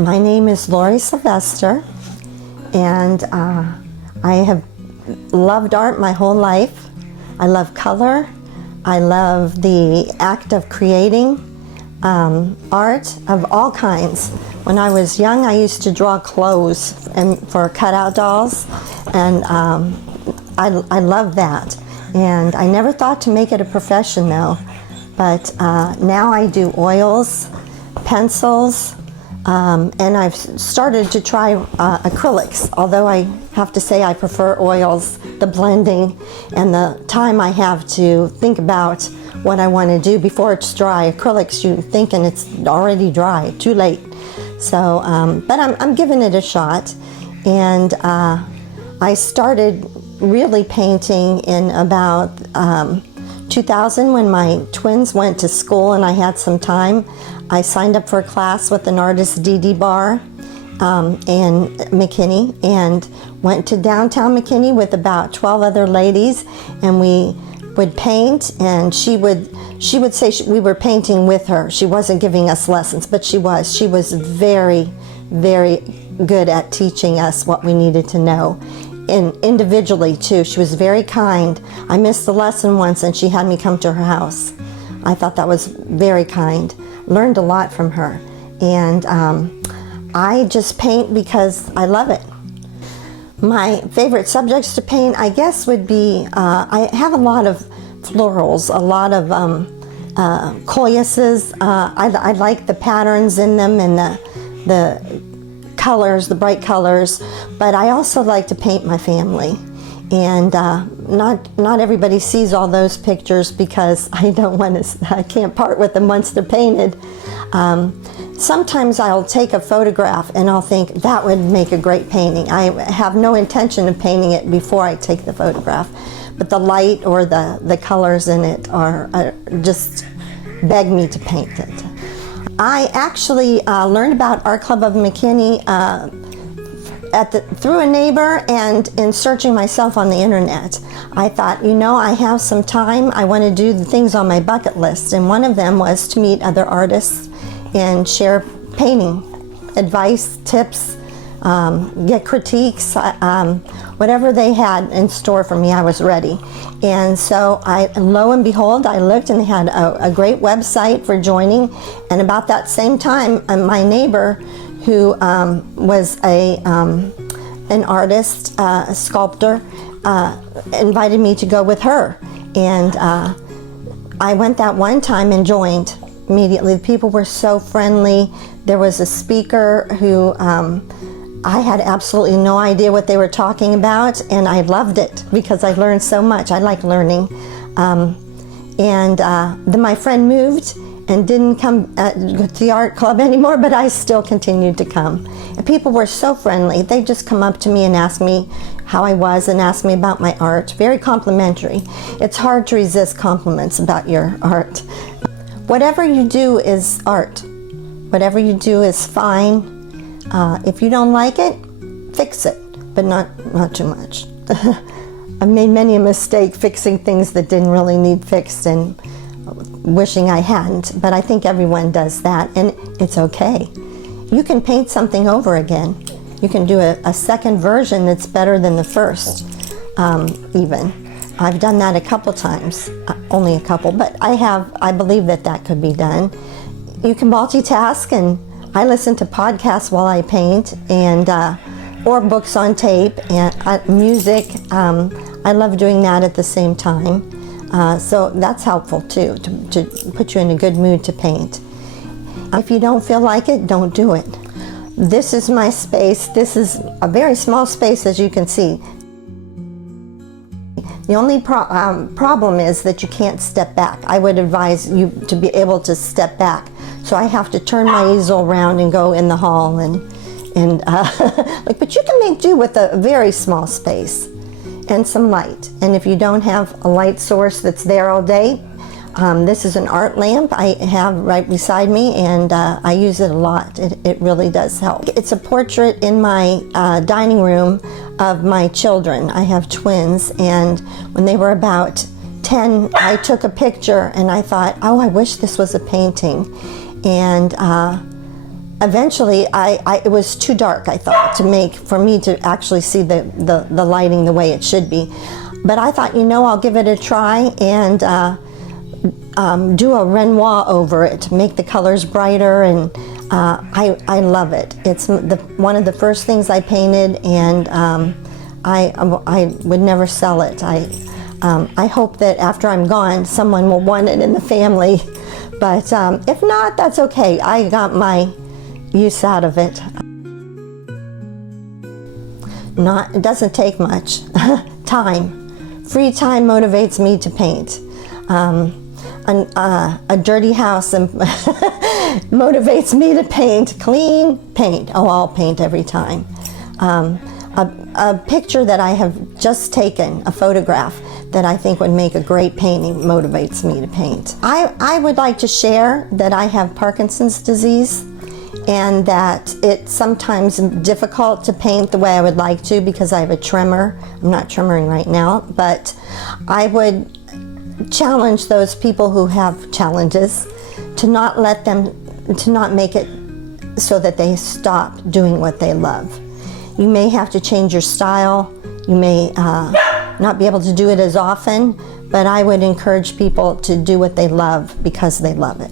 My name is Lori Sylvester, and I have loved art my whole life. I love color. I love the act of creating art of all kinds. When I was young, I used to draw clothes for cutout dolls, and I love that. And I never thought to make it a profession though, but now I do oils, pencils, and I've started to try acrylics, although I have to say I prefer oils, the blending, and the time I have to think about what I want to do before it's dry. Acrylics, you're thinking it's already dry, too late. So, but I'm giving it a shot, and I started really painting in about 2000 when my twins went to school and I had some time. I signed up for a class with an artist, Dee Bar, in McKinney, and went to downtown McKinney with about 12 other ladies, and we would paint, and she would say we were painting with her. She wasn't giving us lessons, but she was very, very good at teaching us what we needed to know. And individually too, she was very kind. I missed the lesson once and she had me come to her house. I thought that was very kind. Learned a lot from her. And I just paint because I love it. My favorite subjects to paint, I guess, would be, I have a lot of florals, a lot of coleus's. I like the patterns in them and the colors, the bright colors, but I also like to paint my family. And not everybody sees all those pictures because I can't part with them once they're painted. Sometimes I'll take a photograph and I'll think that would make a great painting. I have no intention of painting it before I take the photograph, but the light or the colors in it are just beg me to paint it. I actually learned about our Club of McKinney through a neighbor and in searching myself on the internet. I thought, I have some time. I want to do the things on my bucket list, and one of them was to meet other artists and share painting advice, tips, get critiques, whatever they had in store for me, I was ready. And so lo and behold, I looked and they had a great website for joining. And about that same time, my neighbor, who was an artist, a sculptor, invited me to go with her. And I went that one time and joined immediately. The people were so friendly. There was a speaker who I had absolutely no idea what they were talking about, and I loved it because I learned so much. I like learning. Then my friend moved and didn't come to the art club anymore, but I still continued to come. And people were so friendly. They just come up to me and ask me how I was and ask me about my art. Very complimentary. It's hard to resist compliments about your art. Whatever you do is art. Whatever you do is fine. If you don't like it, fix it, but not too much. I've made many a mistake fixing things that didn't really need fixed and wishing I hadn't, but I think everyone does that, and it's okay. You can paint something over again. You can do a second version that's better than the first, even. I've done that a couple times, only a couple, but I believe that could be done. You can multitask, and I listen to podcasts while I paint, and or books on tape, and music. I love doing that at the same time. So that's helpful too, to put you in a good mood to paint. If you don't feel like it, don't do it. This is my space. This is a very small space, as you can see. The only problem is that you can't step back. I would advise you to be able to step back. So I have to turn my easel around and go in the hall, but you can make do with a very small space and some light. And if you don't have a light source that's there all day, this is an art lamp I have right beside me, and I use it a lot. It really does help. It's a portrait in my dining room of my children. I have twins, and when they were about 10, I took a picture and I thought, oh, I wish this was a painting. And eventually it was too dark, I thought, for me to actually see the lighting the way it should be. But I thought, I'll give it a try and do a Renoir over it, make the colors brighter, and I love it. It's one of the first things I painted, and I would never sell it. I hope that after I'm gone, someone will want it in the family. But if not, that's okay. I got my use out of it. It doesn't take much. Time. Free time motivates me to paint. A dirty house motivates me to paint. Clean, paint. Oh, I'll paint every time. A picture that I have just taken, a photograph that I think would make a great painting, motivates me to paint. I would like to share that I have Parkinson's disease, and that it's sometimes difficult to paint the way I would like to because I have a tremor. I'm not tremoring right now, but I would challenge those people who have challenges to not make it so that they stop doing what they love. You may have to change your style. You may not be able to do it as often, but I would encourage people to do what they love because they love it.